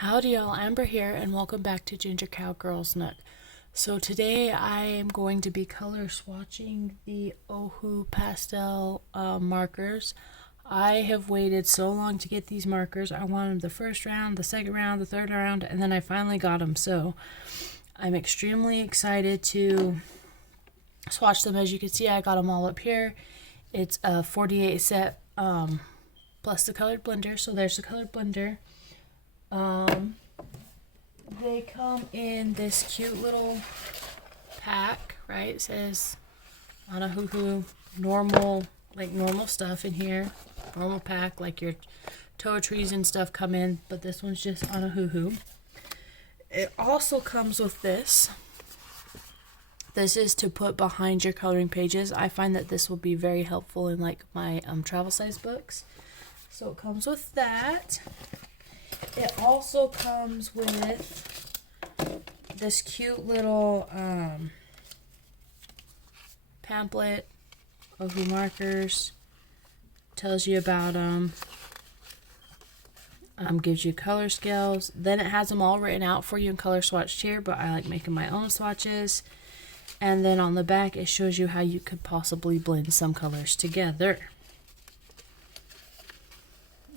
Howdy y'all, Amber here and welcome back to Ginger Cowgirl's Nook. So today I am going to be color swatching the ohuhu pastel markers. I have waited so long to get these markers. I wanted them the first round, the second round, the third round, and then I finally got them. So I'm extremely excited to swatch them. As you can see, I got them all up here. It's a 48 set plus the colored blender. So there's the colored blender. They come in this cute little pack, right? It says ohuhu, normal stuff in here. Normal pack, like your toiletries and stuff come in, but this one's just ohuhu. It also comes with this. This is to put behind your coloring pages. I find that this will be very helpful in like my travel size books. So it comes with that. It also comes with this cute little pamphlet, ohuhu markers, tells you about them, gives you color scales. Then it has them all written out for you in color swatched here, but I like making my own swatches. And then on the back it shows you how you could possibly blend some colors together.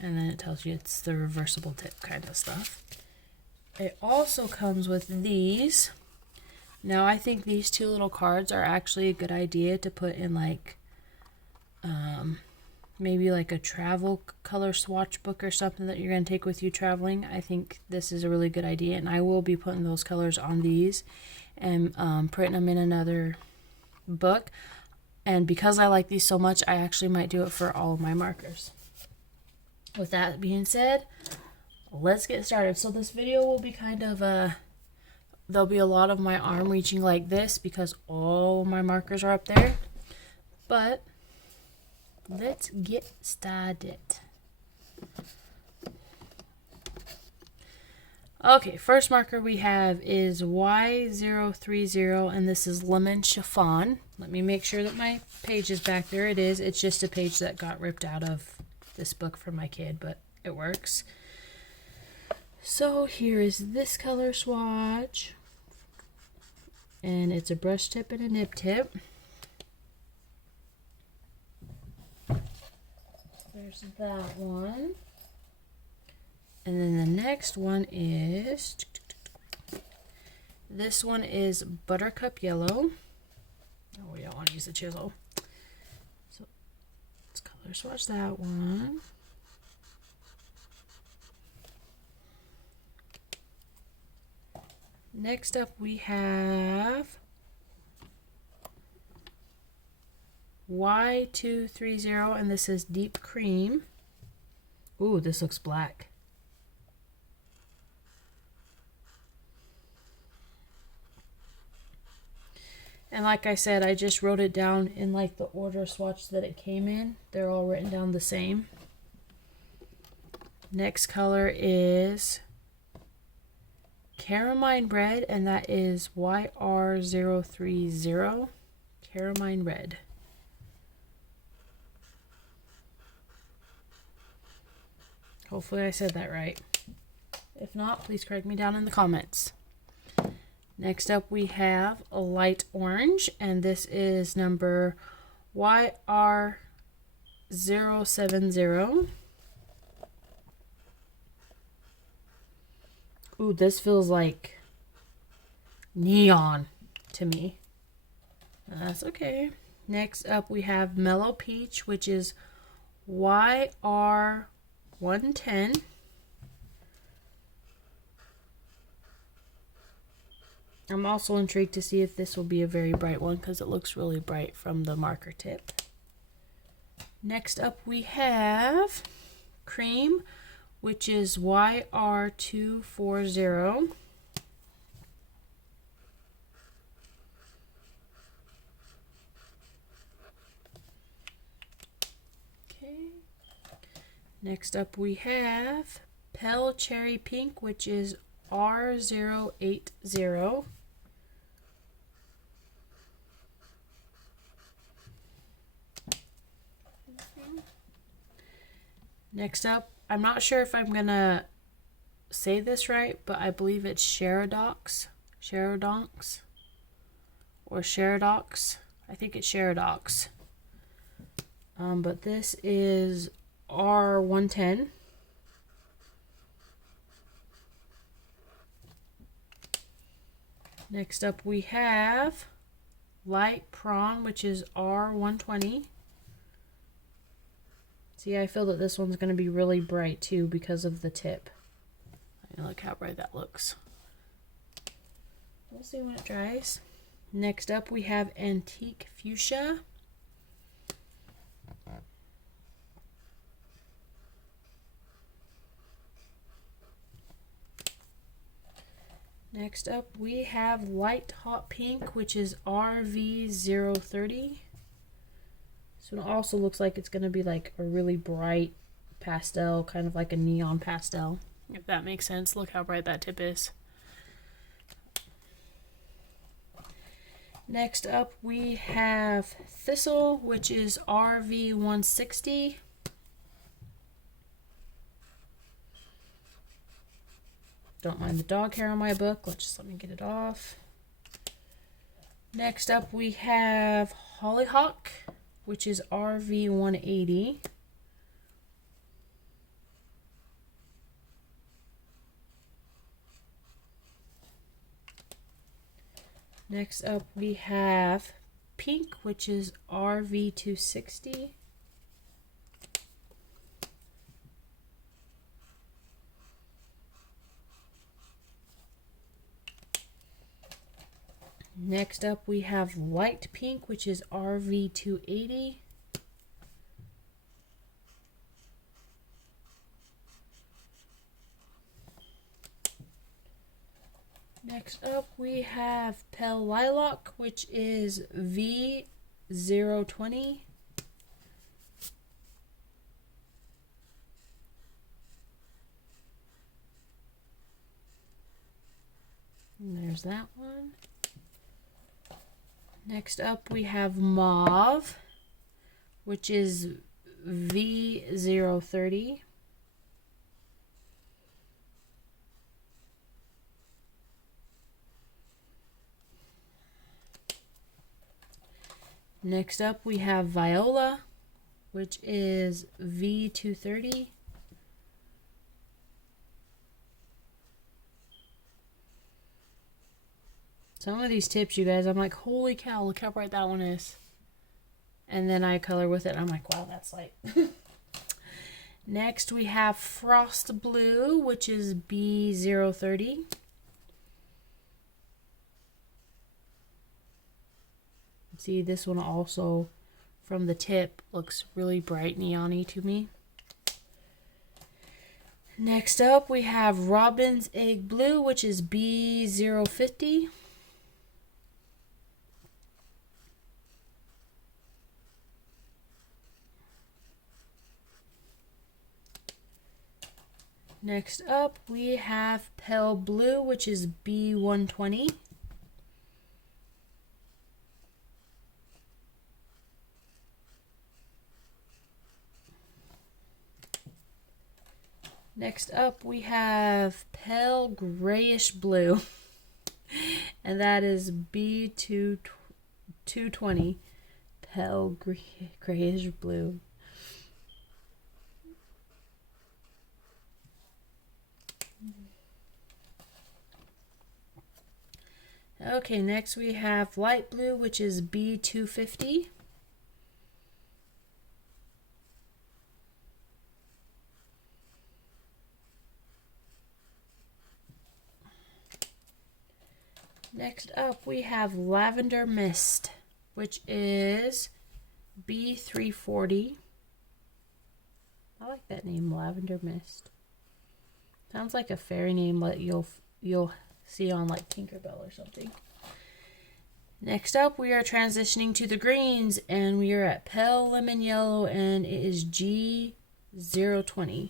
And then it tells you it's the reversible tip kind of stuff. It also comes with these. Now I think these two little cards are actually a good idea to put in like maybe like a travel color swatch book or something that you're going to take with you traveling. I think this is a really good idea, and I will be putting those colors on these and printing them in another book. And because I like these so much, I actually might do it for all of my markers. With that being said, let's get started. So this video will be kind of there'll be a lot of my arm reaching like this because all my markers are up there. But let's get started. Okay, first marker we have is Y030, and this is Lemon Chiffon. Let me make sure that my page is back. There it is. It's just a page that got ripped out of this book for my kid, but it works. So here is this color swatch, and it's a brush tip and a nib tip. There's that one, and then the next one is this one is Buttercup Yellow. Oh, we don't want to use the chisel. Color swatch that one. Next up we have Y230, and this is Deep Cream. Ooh, this looks black. And like I said, I just wrote it down in like the order swatch that it came in. They're all written down the same. Next color is Caromine Red, and that is YR030. Caromine Red. Hopefully I said that right. If not, please correct me down in the comments. Next up we have a light orange, and this is number YR070. Ooh, this feels like neon to me. That's okay. Next up we have Mellow Peach, which is YR110. I'm also intrigued to see if this will be a very bright one because it looks really bright from the marker tip. Next up we have Cream, which is YR240. Okay. Next up we have Pale Cherry Pink, which is R080. Next up, I'm not sure if I'm gonna say this right, but I believe it's Sheridox. Or Sheridox. I think it's Sheridox. But this is R110. Next up we have Light Prawn, which is R120. See, I feel that this one's going to be really bright too because of the tip. And look how bright that looks. We'll see when it dries. Next up we have Antique Fuchsia. Next up we have Light Hot Pink, which is RV030. So it also looks like it's going to be like a really bright pastel, kind of like a neon pastel, if that makes sense. Look how bright that tip is. Next up we have Thistle, which is RV160. Don't mind the dog hair on my book. Let me get it off. Next up we have Hollyhock, which is RV180. Next up we have Pink, which is RV260. Next up we have Light Pink, which is RV280. Next up we have Pale Lilac, which is V020. And there's that one. Next up we have Mauve, which is V030. Next up we have Viola, which is V230. Some of these tips, you guys, I'm like, holy cow, look how bright that one is. And then I color with it, and I'm like, wow, that's light. Next, we have Frost Blue, which is B030. See, this one also, from the tip, looks really bright neon-y to me. Next up, we have Robin's Egg Blue, which is B050. Next up, we have Pale Blue, which is B120. Next up, we have Pale Grayish Blue, and that is B220. Pale Grayish Blue. Okay, next we have Light Blue, which is B250. Next up we have Lavender Mist, which is B340. I like that name, Lavender Mist. Sounds like a fairy name that you'll see on like Tinkerbell or something. Next up, we are transitioning to the greens, and we are at Pale Lemon Yellow, and it is G020.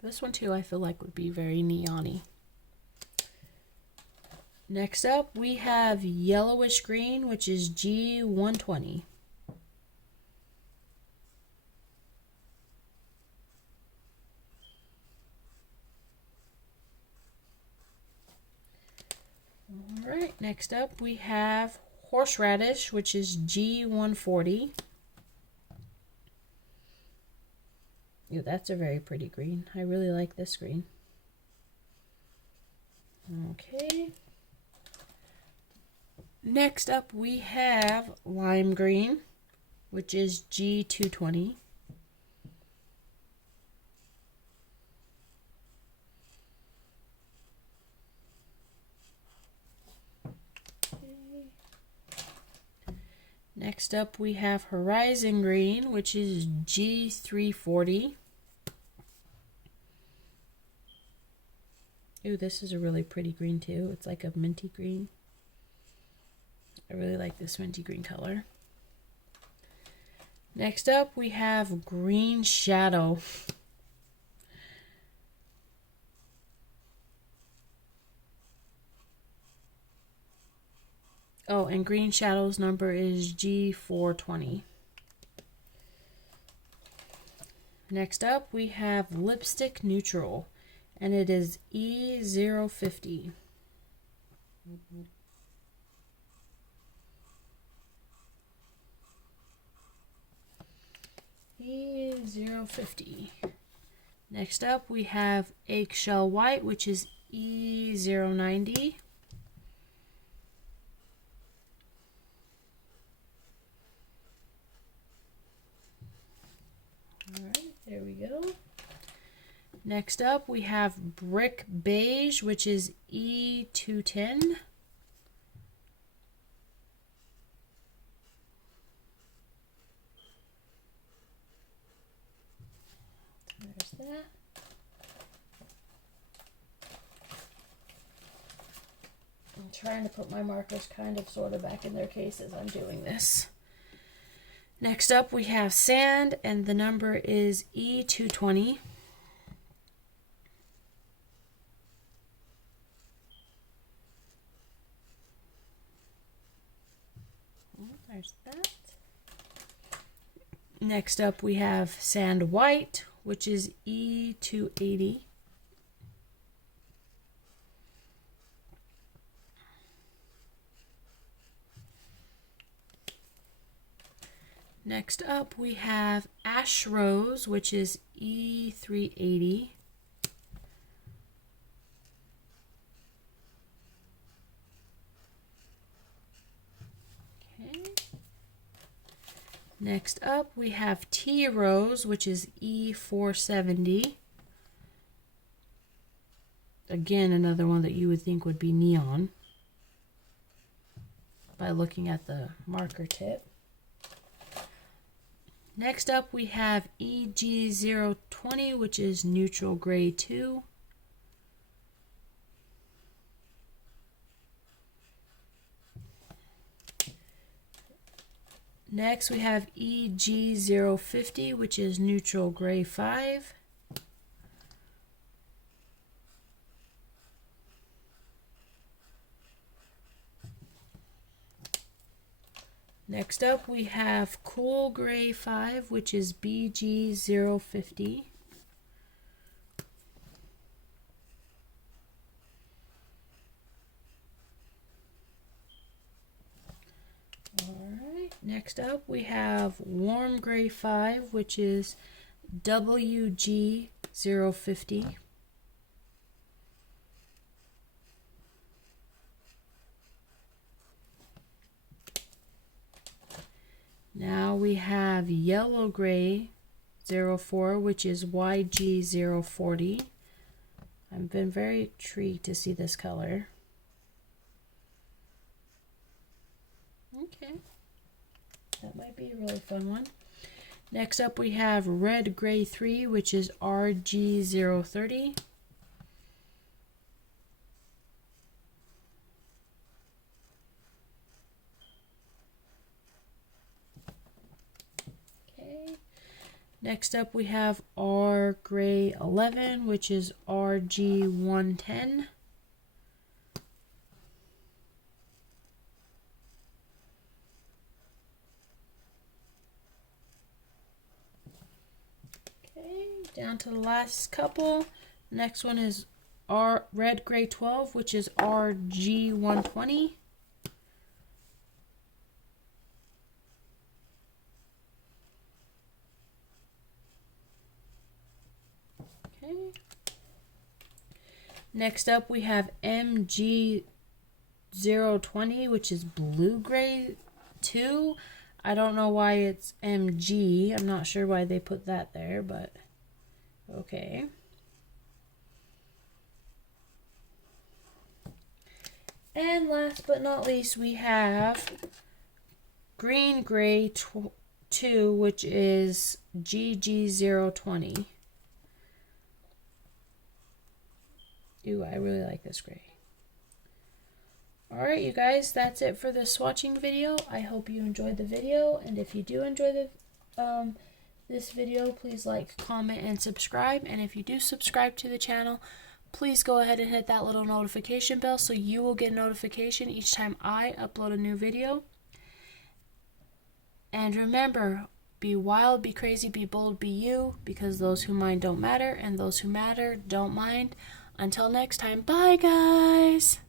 This one too, I feel like would be very neon-y. Next up, we have Yellowish Green, which is G120. Next up we have Horseradish, which is G140. Ooh, that's a very pretty green. I really like this green. Okay. Next up we have Lime Green, which is G220. Next up we have Horizon Green, which is G340. Ooh, this is a really pretty green too. It's like a minty green. I really like this minty green color. Next up we have Green Shadow. Oh, and Green Shadow's number is G420. Next up we have Lipstick Neutral, and it is E050. E050. Next up we have Eggshell White, which is E090. Alright, there we go. Next up we have Brick Beige, which is E210. There's that. I'm trying to put my markers kind of sort of back in their case as I'm doing this. Next up we have Sand, and the number is E220. There's that. Next up we have Sand White, which is E280. Next up we have Ash Rose, which is E380. Okay. Next up we have Tea Rose, which is E470. Again, another one that you would think would be neon by looking at the marker tip. Next up we have EG020, which is Neutral Gray 2. Next we have EG050, which is Neutral Gray 5. Next up we have Cool Gray 5, which is BG050. Alright, next up we have Warm Gray 5, which is WG050. Now we have Yellow Gray 04, which is YG040. I've been very intrigued to see this color. Okay, that might be a really fun one. Next up we have Red Gray 3, which is RG030. Next up we have R Gray 11, which is RG110. Okay, down to the last couple. Next one is Red Gray 12, which is RG120. Next up we have MG020, which is Blue Gray 2. I don't know why it's MG. I'm not sure why they put that there, but okay. And last but not least, we have Green Gray 2, which is GG020. Ooh, I really like this gray. Alright, you guys, that's it for the swatching video. I hope you enjoyed the video, and if you do enjoy the this video, please like, comment, and subscribe. And if you do subscribe to the channel, please go ahead and hit that little notification bell so you will get a notification each time I upload a new video. And remember, be wild, be crazy, be bold, be you, because those who mind don't matter, and those who matter don't mind. Until next time, bye guys!